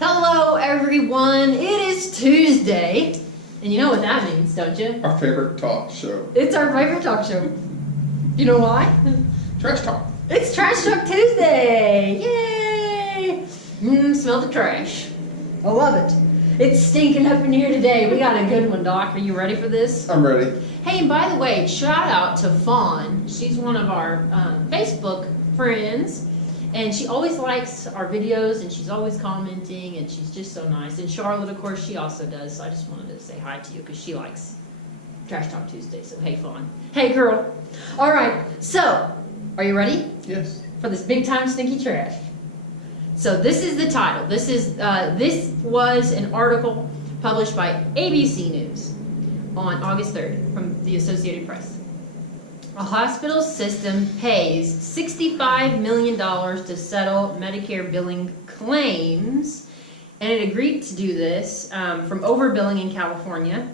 Hello everyone, it is Tuesday, and you know what that means, don't you? Our favorite talk show. It's our favorite talk show. You know why? Trash Talk. It's Trash Talk Tuesday! Yay! Smell the trash. I love it. It's stinking up in here today. We got a good one, Doc. Are you ready for this? I'm ready. Hey, and by the way, shout out to Fawn. She's one of our Facebook friends, and she always likes our videos, and she's always commenting, and she's just so nice. And Charlotte, of course, she also does, so I just wanted to say hi to you because she likes Trash Talk Tuesday, so hey, Fawn. Hey, girl. All right, so, are you ready? Yes. For this big time stinky trash. So this is the title. This was an article published by ABC News on August 3rd from the Associated Press. A hospital system pays $65 million to settle Medicare billing claims, and it agreed to do this from overbilling in California.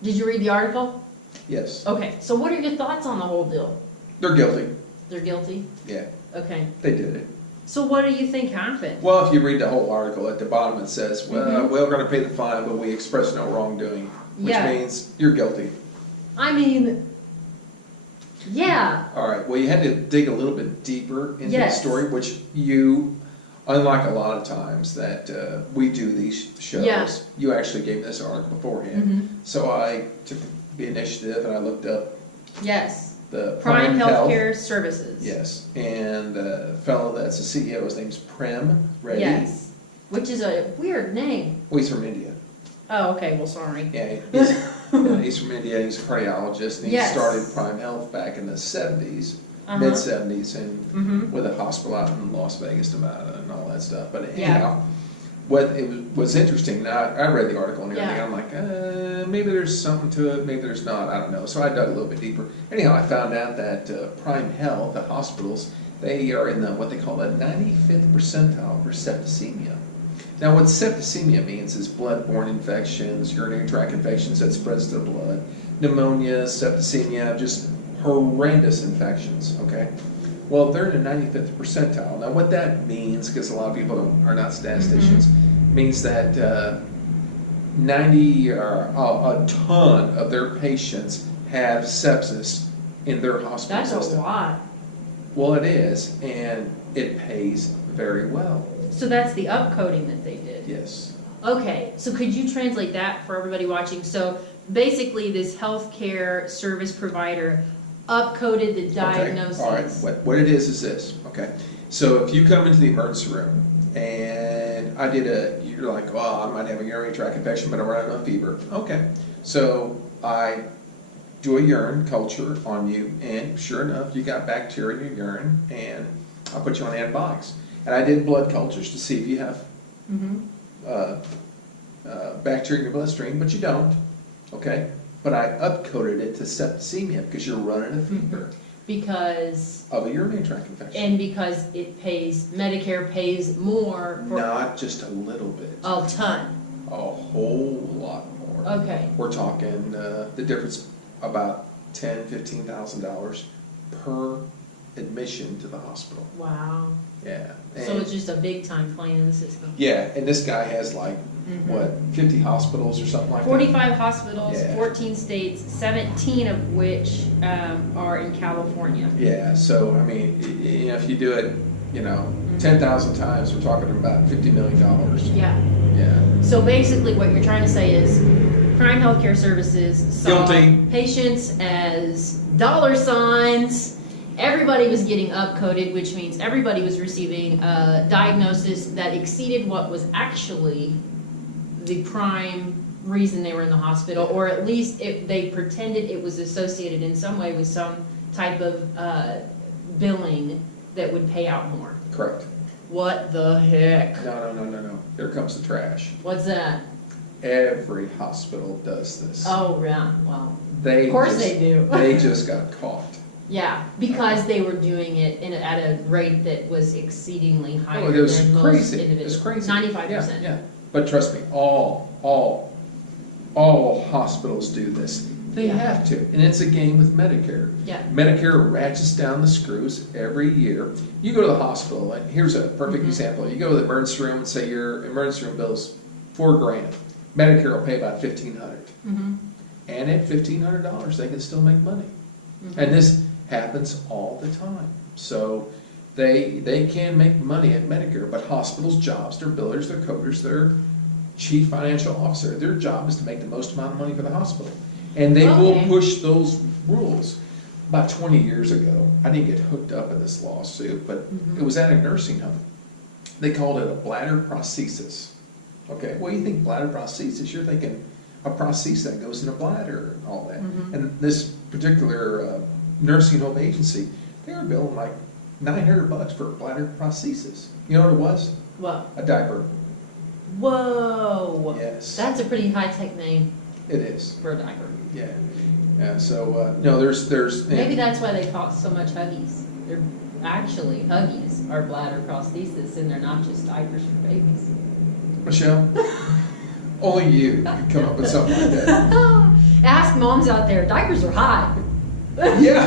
Did you read the article? Yes. Okay, so what are your thoughts on the whole deal? They're guilty. They're guilty? Yeah. Okay. They did it. So what do you think happened? Well, if you read the whole article, at the bottom it says, well, we're going to pay the fine, but we express no wrongdoing, which means you're guilty. I mean, yeah. All right. Well, you had to dig a little bit deeper into the story, which you, unlike a lot of times that we do these shows, you actually gave me this article beforehand. So I took the initiative and I looked up the Prime Healthcare Services. Yes, and the fellow that's the CEO, his name's Prem Reddy. Yes, which is a weird name. Well, he's from India. Oh, okay, well, sorry. Yeah, he's from India, he's a cardiologist, and he started Prime Health back in the 70s, mid-70s, and with a hospital out in Las Vegas, Nevada, and all that stuff. But anyhow, what was interesting, now I read the article and everything, I'm like, maybe there's something to it, maybe there's not, I don't know. So I dug a little bit deeper. Anyhow, I found out that Prime Health, the hospitals, they are in what they call the 95th percentile for septicemia. Now, what septicemia means is blood-borne infections, urinary tract infections that spreads to the blood, pneumonia, septicemia, just horrendous infections, okay? Well, they're in the 95th percentile. Now, what that means, because a lot of people are not statisticians, means that a ton of their patients have sepsis in their hospital system. That's a lot. Well, it is, and it pays very well. So that's the upcoding that they did? Yes. Okay, so could you translate that for everybody watching? So basically this healthcare service provider upcoded the diagnosis. Okay. All right. What it is this. Okay. So if you come into the emergency room and you're like, well, I might have a urinary tract infection, but I'm running a fever. Okay. So I do a urine culture on you, and sure enough, you got bacteria in your urine, and I'll put you on antibiotics. And I did blood cultures to see if you have bacteria in your bloodstream, but you don't. Okay. But I upcoded it to septicemia because you're running a fever. Because of a urinary tract infection. And because Medicare pays more for... Not just a little bit. A ton. A whole lot more. Okay. We're talking the difference about $10,000, $15,000 per admission to the hospital. Wow. Yeah. So it's just a big time playing in the system. Yeah, and this guy has 50 hospitals or something like 45 that? 45 hospitals, 14 states, 17 of which are in California. Yeah, so I mean, if you do it, 10,000 times, we're talking about $50 million. Yeah. Yeah. So basically what you're trying to say is Prime Healthcare Services saw patients as dollar signs. Everybody was getting upcoded, which means everybody was receiving a diagnosis that exceeded what was actually the prime reason they were in the hospital, or at least they pretended it was associated in some way with some type of billing that would pay out more. Correct. What the heck? No. Here comes the trash. What's that? Every hospital does this. Oh, yeah. Well, of course they do. They just got caught. Yeah, because they were doing it at a rate that was exceedingly higher it was than crazy. most individuals. It was crazy. 95%. Yeah. But trust me, all hospitals do this. They have to, and it's a game with Medicare. Yeah. Medicare ratchets down the screws every year. You go to the hospital, and here's a perfect example. You go to the emergency room and say your emergency room bill's $4,000. Medicare will pay about $1,500. And at $1,500, they can still make money. And this happens all the time. So they can make money at Medicare, but hospitals' jobs, their billers, their coders, their chief financial officer, their job is to make the most amount of money for the hospital. And they will push those rules. About 20 years ago, I didn't get hooked up in this lawsuit, but it was at a nursing home. They called it a bladder prosthesis. Okay, well, you think bladder prosthesis, you're thinking a prosthesis that goes in a bladder and all that. And this particular nursing home agency, they were billing like $900 for a bladder prosthesis. You know what it was? What? A diaper. Whoa. Yes. That's a pretty high-tech name. It is. For a diaper. Yeah. Yeah. So no, there's. Maybe that's why they cost so much Huggies. They're actually Huggies are bladder prosthesis, and they're not just diapers for babies. Michelle, only you could come up with something like that. Ask moms out there. Diapers are hot. Yeah.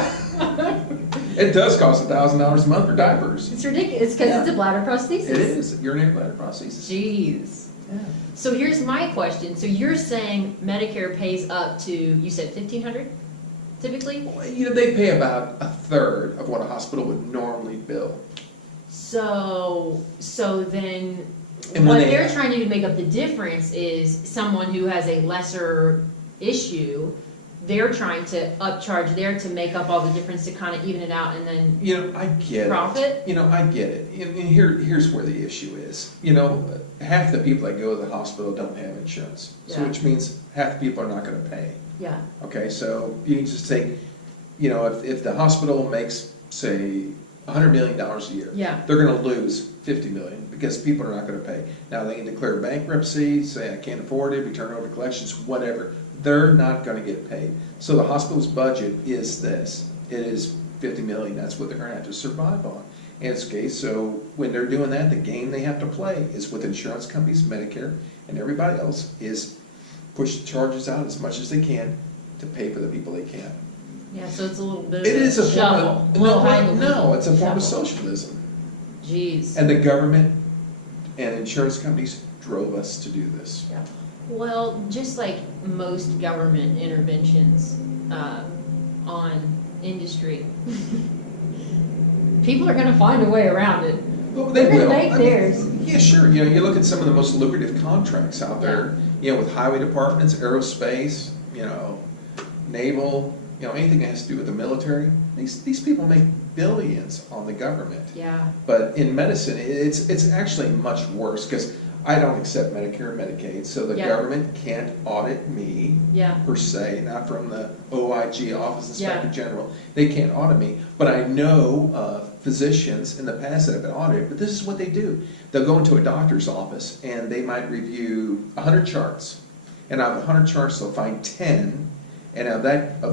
It does cost $1,000 a month for diapers. It's ridiculous because it's a bladder prosthesis. It is. Urinary bladder prosthesis. Jeez. Yeah. So here's my question. So you're saying Medicare pays up to, you said $1,500 typically? Well, you know, they pay about a third of what a hospital would normally bill. So then what they're trying to do to make up the difference is someone who has a lesser issue, they're trying to upcharge there to make up all the difference to kind of even it out and then I get profit. I get it. And here's where the issue is. Half the people that go to the hospital don't have insurance, so which means half the people are not going to pay. Yeah. Okay, so you can just take, if the hospital makes, say, $100 million a year, they're going to lose $50 million because people are not going to pay. Now they can declare bankruptcy, say I can't afford it, we turn it over to collections, whatever. They're not going to get paid. So the hospital's budget is this. It is $50 million. That's what they're going to have to survive on. And it's okay. So when they're doing that, the game they have to play is with insurance companies, Medicare, and everybody else is push the charges out as much as they can to pay for the people they can. Yeah, so it's a little bit It of is a shuffle. No, it's a form of socialism. Jeez. And the government and insurance companies drove us to do this. Yeah. Well, just like most government interventions on industry, people are going to find a way around it. Well, they will. Make theirs. Yeah, sure. You look at some of the most lucrative contracts out there. With highway departments, aerospace, naval, anything that has to do with the military. These people make billions on the government. Yeah. But in medicine, it's actually much worse because I don't accept Medicare and Medicaid, so the government can't audit me per se, not from the OIG, Office Inspector General. They can't audit me, but I know physicians in the past that have been audited, but this is what they do. They'll go into a doctor's office and they might review 100 charts, and out of 100 charts they'll find 10, and of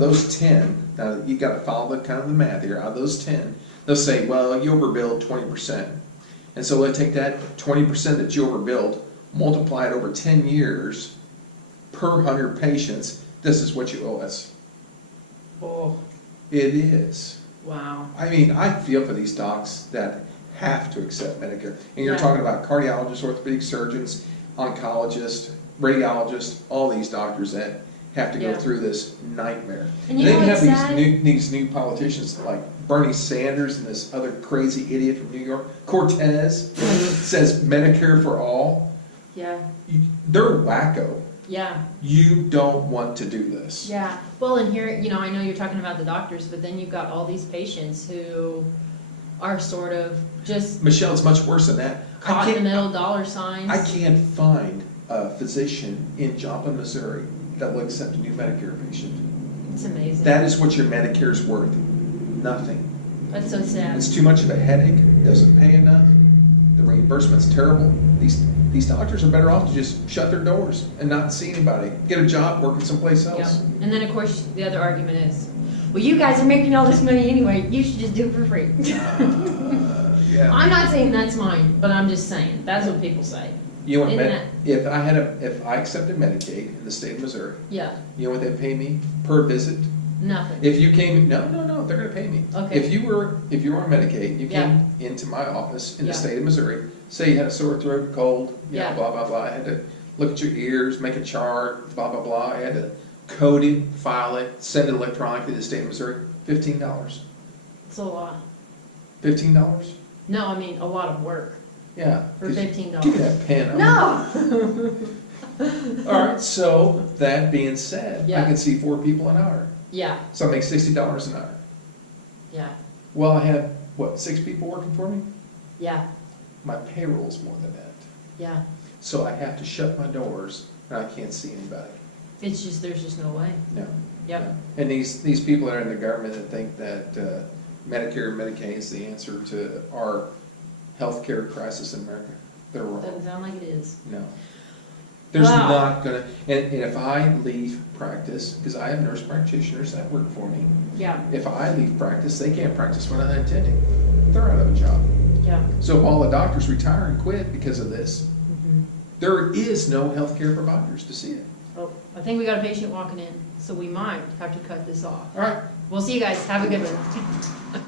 those 10, now you got to follow the kind of the math here, out of those 10, they'll say, well, you overbilled 20%. And so let's take that 20% that you overbilled, multiply it over 10 years per 100 patients. This is what you owe us. Oh. It is. Wow. I mean, I feel for these docs that have to accept Medicare. And you're talking about cardiologists, orthopedic surgeons, oncologists, radiologists, all these doctors that have to go through this nightmare. And then you have these new politicians like Bernie Sanders and this other crazy idiot from New York, Cortez, says Medicare for all. Yeah. They're wacko. Yeah. You don't want to do this. Yeah. Well, and here, I know you're talking about the doctors, but then you've got all these patients who are sort of just... Michelle, it's much worse than that. Caught in the middle, dollar signs. I can't find a physician in Joplin, Missouri that will accept a new Medicare patient. It's amazing. That is what your Medicare's worth. Nothing. That's so sad. It's too much of a headache. Doesn't pay enough. The reimbursement's terrible. These doctors are better off to just shut their doors and not see anybody. Get a job working someplace else. Yeah. And then, of course, the other argument is, well, you guys are making all this money anyway. You should just do it for free. Yeah. I'm not saying that's mine, but I'm just saying. That's what people say. You know what, Isn't it? if I accepted Medicaid in the state of Missouri, Yeah, you know what they pay me per visit? nothing. If you came, no, they're gonna pay me. Okay. If you were on Medicaid, you Yeah. came into my office in the Yeah. state of Missouri, say you had a sore throat, cold, you know, Yeah. blah, blah, blah, I had to look at your ears, make a chart, blah, blah, blah, I had to code it, file it, send it electronically to the state of Missouri, $15. It's a lot. $15? No, I mean, a lot of work Yeah. for $15. Give me that pen. No! All right, so that being said, I Yeah. can see 4 people an hour. Yeah, So I make $60 an hour. yeah, Well, I have, what, 6 people working for me? yeah, My payroll's more than that. yeah. So I have to shut my doors and I can't see anybody. It's just, there's just no way. No. Yep. And these people that are in the government that think that Medicare and Medicaid is the answer to our healthcare crisis in America, they're Doesn't wrong. sound like it is. No. There's Wow. not gonna, and if I leave practice, because I have nurse practitioners that work for me, Yeah, if I leave practice, they can't practice when I'm attending. They're out of a job. yeah. So if all the doctors retire and quit because of this, Mhm. there is no healthcare providers to see it. Oh, I think we got a patient walking in, so we might have to cut this off. All right. We'll see you guys. Have a good one.